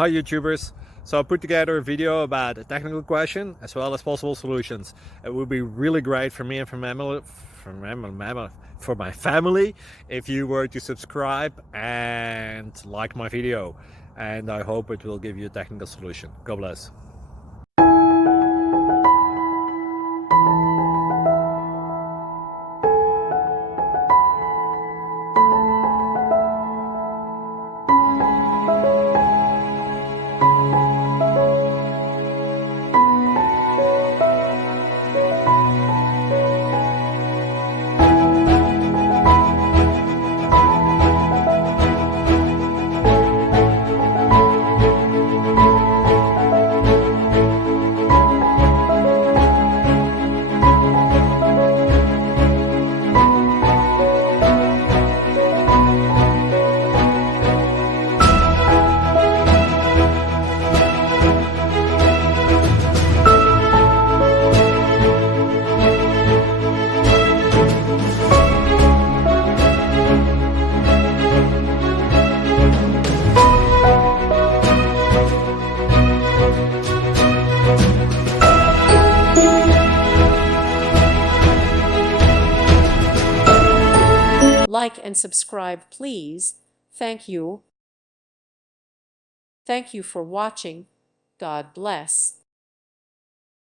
Hi YouTubers! So I put together a video about a technical question as well as possible solutions. It would be really great for me and for my family if you were to subscribe and like my video, and I hope it will give you a technical solution. God bless. Like and subscribe, please. Thank you. Thank you for watching. God bless.